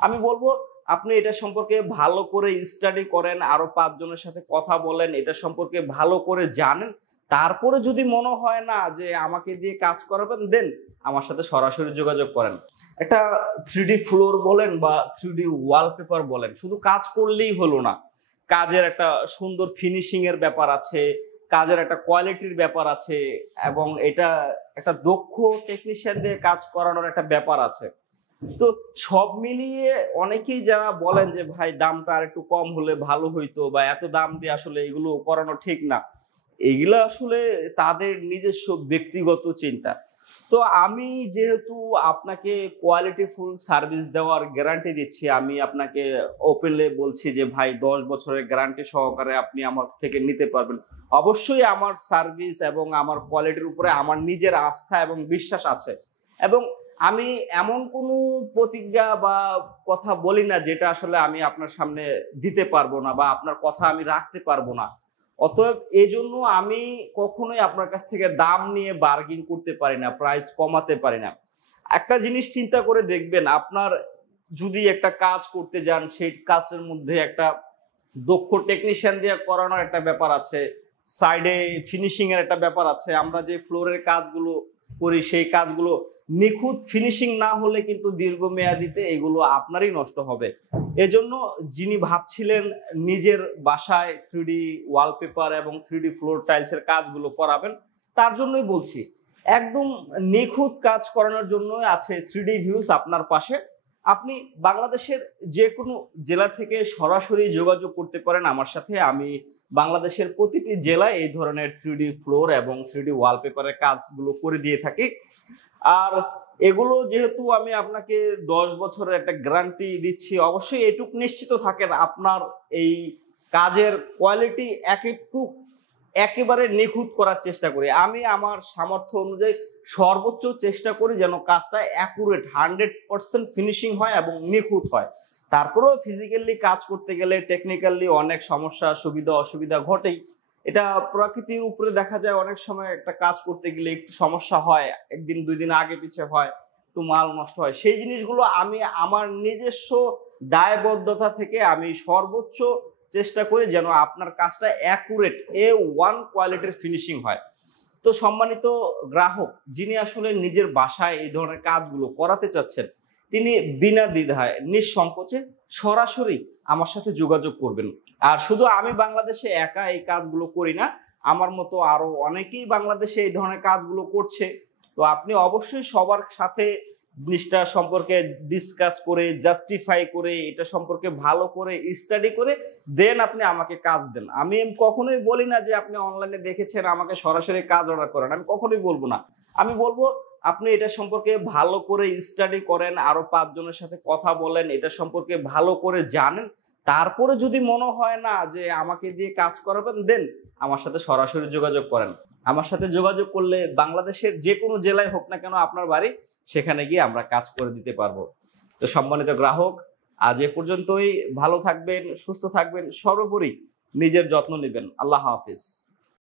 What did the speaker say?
আমি বলবো আপনি এটা সম্পর্কে ভালো করে স্টাডি করেন, আরো 5 জনের সাথে কথা বলেন, এটা সম্পর্কে ভালো করে জানেন। তারপরে যদি মনে হয় না যে আমাকে দিয়ে কাজ করাবেন, দেন আমার সাথে সরাসরি যোগাযোগ করেন। একটা 3D ফ্লোর বলেন বা 3D ওয়ালপেপার বলেন, শুধু কাজ করলেই হলো না। কাজের একটা সুন্দর ফিনিশিং এর ব্যাপার আছে, কাজের একটা কোয়ালিটির ব্যাপার আছে, এবং এটা একটা দক্ষ টেকনিশিয়ান দিয়ে কাজ করানোর একটা ব্যাপার আছে। তো সব মিলিয়ে অনেকেই যারা বলেন যে ভাই দামটা আর একটু কম হলে ভালো হইতো, বা এত দাম দিয়ে আসলে এগুলো করানো ঠিক না, এগুলা আসলে তাদের নিজস্ব ব্যক্তিগত চিন্তা। তো আমি যেহেতু আপনাকে কোয়ালিটিফুল সার্ভিস দেওয়ার গ্যারান্টি দিচ্ছি, আমি আপনাকে ওপেনলি বলছি যে ভাই 10 বছরের গ্যারান্টি সহকারে আপনি আমার থেকে নিতে পারবেন। অবশ্যই আমার সার্ভিস এবং আমার কোয়ালিটির উপরে আমার নিজের আস্থা এবং বিশ্বাস আছে, এবং আমি এমন কোনো প্রতিজ্ঞা বা কথা বলি না যেটা আসলে আমি আপনার সামনে দিতে পারবো না, বা আপনার কথা আমি রাখতে পারবো না। অতএব এই জন্য আমি কখনোই আপনার কাছ থেকে দাম নিয়ে বার্গেন করতে পারি না, প্রাইস কমাতে পারি না। একটা জিনিস চিন্তা করে দেখবেন, আপনার যদি একটা কাজ করতে যান, সেই কাজের মধ্যে একটা দক্ষ টেকনিশিয়ান দিয়ে করানোর একটা ব্যাপার আছে, সাইডে ফিনিশিং এর একটা ব্যাপার আছে। আমরা যে ফ্লোরের কাজগুলো করি, সেই কাজগুলো নিখুঁত ফিনিশিং না হলে কিন্তু দীর্ঘমেয়াদীতে এগুলো আপনারই নষ্ট হবে। এজন্য যিনি ভাবছিলেন নিজের বাসায় 3D ওয়ালপেপার এবং 3D ফ্লোর টাইলস এর কাজগুলো করাবেন, তার জন্যই বলছি, একদম নিখুঁত কাজ করানোর জন্য আছে 3D ভিউস আপনার পাশে। আপনি বাংলাদেশের যে কোনো জেলা থেকে সরাসরি যোগাযোগ করতে পারেন আমার সাথে। আমি বাংলাদেশের প্রতিটি জেলায় এই ধরনের 3D ফ্লোর এবং 3D ওয়ালপেপারের কাজগুলো করে দিয়ে থাকি। আর এগুলো যেহেতু আমি আপনাকে 10 বছরের একটা গ্যারান্টি দিচ্ছি, অবশ্যই এটুক নিশ্চিত থাকেন আপনার এই কাজের কোয়ালিটি একেবারে নিখুঁত করার চেষ্টা করি। আমি আমার সামর্থ্য অনুযায়ী সর্বোচ্চ চেষ্টা করি যেন কাজটা অ্যাকুরেট 100% ফিনিশিং হয় এবং নিখুঁত হয়। তারপরেও ফিজিক্যালি কাজ করতে গেলে টেকনিক্যালি অনেক সমস্যা সুবিধা অসুবিধা ঘটেই। এটা প্রকৃতির উপরে দেখা যায়, অনেক সময় একটা কাজ করতে গেলে একটু সমস্যা হয়, একদিন 2 দিন আগে পিছে হয়, একটু মাল নষ্ট হয়। সেই জিনিসগুলো আমি আমার নিজস্ব দায়বদ্ধতা থেকে আমি সর্বোচ্চ চেষ্টা করি যেন আপনার কাজটা অ্যাকুরেট A1 কোয়ালিটির ফিনিশিং হয়। তো সম্মানিত গ্রাহক, যিনি আসলে নিজের বাসায় এই ধরনের কাজগুলো করাতে চাচ্ছেন, তিনি বিনা দ্বিধায় নিঃসংকোচে সরাসরি আমার সাথে যোগাযোগ করবেন। আর শুধু আমি বাংলাদেশে একা এই কাজগুলো করি না, আমার মতো আরো অনেকেই বাংলাদেশে এই ধরনের কাজগুলো করছে। তো আপনি অবশ্যই সবার সাথে জিনিসটা সম্পর্কে ডিসকাস করে, জাস্টিফাই করে, এটা সম্পর্কে ভালো করে স্টাডি করে দেন আপনি আমাকে কাজ দেন। আমি কখনোই বলি না যে আপনি অনলাইনে দেখেছেন আমাকে সরাসরি কাজ অর্ডার করেন, আমি কখনোই বলবো না। আমি বলবো আপনি এটা সম্পর্কে ভালো করে স্টাডি করেন, আরো 5 জনের সাথে কথা বলেন, এটা সম্পর্কে ভালো করে জানেন। তারপরে যদি মনে হয় না যে আমাকে দিয়ে কাজ করাবেন, দেন আমার সাথে সরাসরি যোগাযোগ করেন। আমার সাথে যোগাযোগ করলে বাংলাদেশের যে কোনো জেলায় হোক না কেন আপনার বাড়ি, সেখানে গিয়ে আমরা কাজ করে দিতে পারবো। তো সম্মানিত গ্রাহক, আজ এ পর্যন্তই। ভালো থাকবেন, সুস্থ থাকবেন, সর্বোপরি নিজের যত্ন নেবেন। আল্লাহ হাফিজ।